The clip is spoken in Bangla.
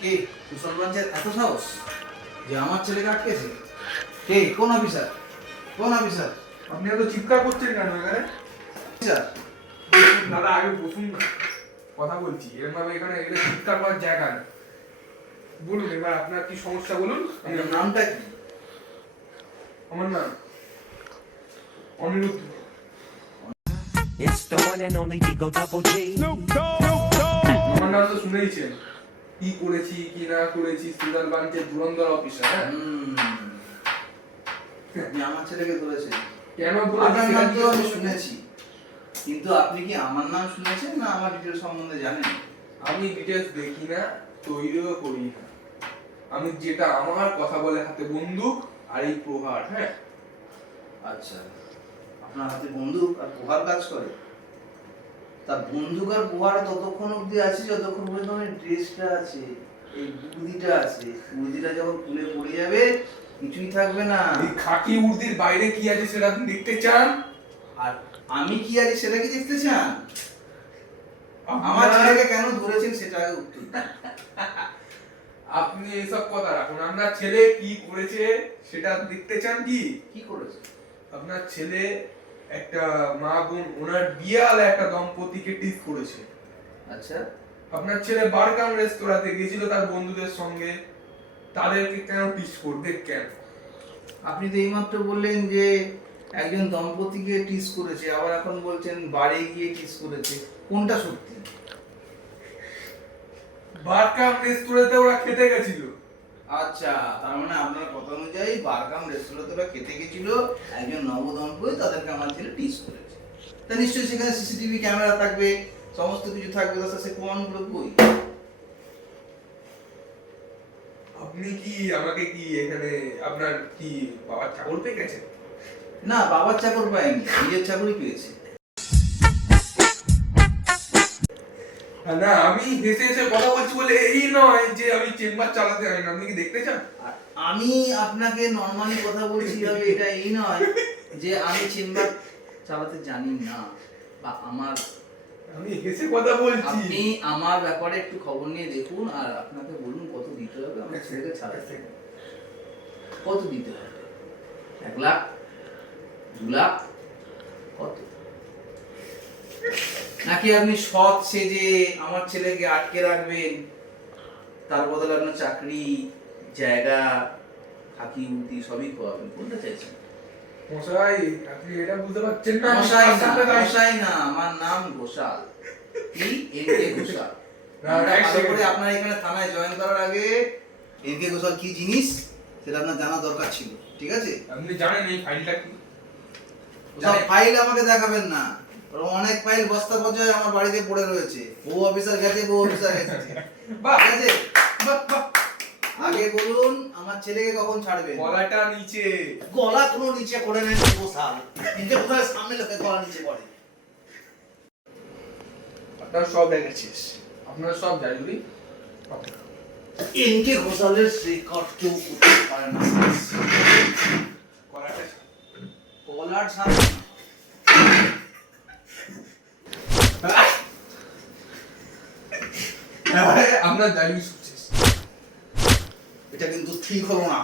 কে কুশলগঞ্জের এত সাহস যে আমার ছেলেকে আটকেছে? কে? কোন অফিসার? কোন অফিসার? আপনি এত চিৎকার করছেন কেন এখানে? অফিসার দাদা আগে বসুন না, কথা বলছি। এরকম ভাবে এখানে এটা চিৎকার করার জায়গা না। বলুন এবার আপনার কি সমস্যা বলুন। আপনার নামটা কি? আমার নাম Aniruddha. It's the one and only Digo Double G. আমার নাম তো শুনেইছেন, কি করেছি কি না করেছি, সুন্দরগঞ্জের ধুরন্ধর অফিসার। হ্যাঁ, আপনি আমার ছেলেকে ধরেছেন? কেন আপনার নাম তো আমি বলেছি? শুনেছি, কিন্তু আপনি কি আমার নাম শুনেছেন না আমার ডিটেলস সম্বন্ধে জানেন? আমি ডিটেলস দেখি না, তৈরিও করি না। আমি যেটা আমার কথা বলে হাতে বন্দুক আর এই প্রহার। হ্যাঁ, আচ্ছা, আপনার হাতে বন্দুক আর প্রহার কাজ করে? তা বন্দুক আর প্রহার ততক্ষণ অবধি আছে যতক্ষণ পর্যন্ত আমার ড্রেসটা আছে, এই বুদিটা আছে। বুদিটা যখন খুলে পড়ে যাবে কিছুই থাকবে না। এই খাকি উর্দির বাইরে কি আছে সেটা আপনি দেখতে চান? আর আমি কি আছি সেটা কি দেখতে চান? আমার ছেলেকে কেন ধরেছেন সেটা আগে উত্তর দিন। আপনি এইসব কথা রাখুন। আপনার ছেলে কি করেছে সেটা দেখতে চান কি? কি করেছে? আপনার ছেলে একটা মা বোন ওনার বিয়াল একটা দম্পতিকে টিস করেছে। আচ্ছা, আপনার ছেলে বারকাম রেস্তোরাঁতে গিয়েছিল তার বন্ধুদের সঙ্গে, তাদেরকে কেন টিস করবে কেন? আপনি তো এইমাত্র বললেন যে একজন দম্পতিকে টিস করেছে, আবার এখন বলছেন বাড়ি গিয়ে টিস করেছে। কোনটা সত্যি? বারকাম রেস্তোরাঁতে ওরা খেতে গেছিল। আচ্ছা, তার মানে আপনার কথা অনুযায়ী বারগাম রেস্টুরেন্টে ওরা খেতে গেছিল, একজন নবদম্পতি তাদেরকে আমার ছেলে টিস করেছে। তা নিশ্চয়ই সেখানে সিসিটিভি ক্যামেরা থাকবে, সমস্ত কিছু থাকবে, তাছাড়া সে প্রমাণগুলো কই? আপনি কি আমাকে কি এখানে আপনার কি বাবার চাকর পেয়ে গেছেন? না, বাবার চাকর পায়নি, নিজের চাকরই পেয়েছে। না, আমি হেসে হেসে কথা বলছি বলে এই নয় যে আমি চেম্বার চালাতে জানি না। আপনি কি দেখতে চান? আর আমি আপনাকে নর্মালি কথা বলছি ভাবে এটা এই নয় যে আমি চেম্বার চালাতে জানি না, বা আমার আমি হেসে কথা বলছি। আপনি আমার ব্যাপারে একটু খবর নিয়ে দেখুন আর আপনাকে বলুন কত দিতে হবে আমার ছেলেকে ছাড়াতে। কত দিতে হবে? 1 লাখ, 2 লাখ, কত? নাকি আপনি সৎ সেজে আমার ছেলেকে আটকে রাখবেন, তার বদলে আপনার চাকরি, জায়গা, খাকি উর্দি সবই খোয়াবেন? কোনটা চাইছেন? মশাই, আপনি এটা বুঝতে পারছেন না? মশাই না, আপনার সাথে মশাই না, আমার নাম ঘোষাল। কি? এনকে ঘোষাল। না, আমরা এক ভালো সেকেন্ড। করে আপনার এখানে থানায় জয়েন করার আগে এনকে ঘোষাল কি জিনিস সেটা আপনার জানা দরকার ছিল, ঠিক আছে? আপনি জানেন এই ফাইলটা কি? সব ফাইল আমাকে দেখাবেন না, ওরকম অনেক ফাইল বস্তা পর্যায়ে আমার বাড়িতে পড়ে রয়েছে। বউ অফিসার গেছে, বউ অফিসার এসেছে, বাহ, ঠিক আছে? বাহ, বাহ। আগে বলুন আমার ছেলেকে কখন ছাড়বেন? গলাটা নিচে। গলা কোনো নিচে করে নেন ঘোষাল, এনকে ঘোষাল সামনে লোকে গলা নিচে করে। আপনার সব দেখেছিস, আপনার সব জায়গায় এনকে ঘোষালের রেকর্ড কেউ করতে পারে না। গলাটা কলার সামনে আপনার জায়গায় এটা কিন্তু ঠিক হলো না।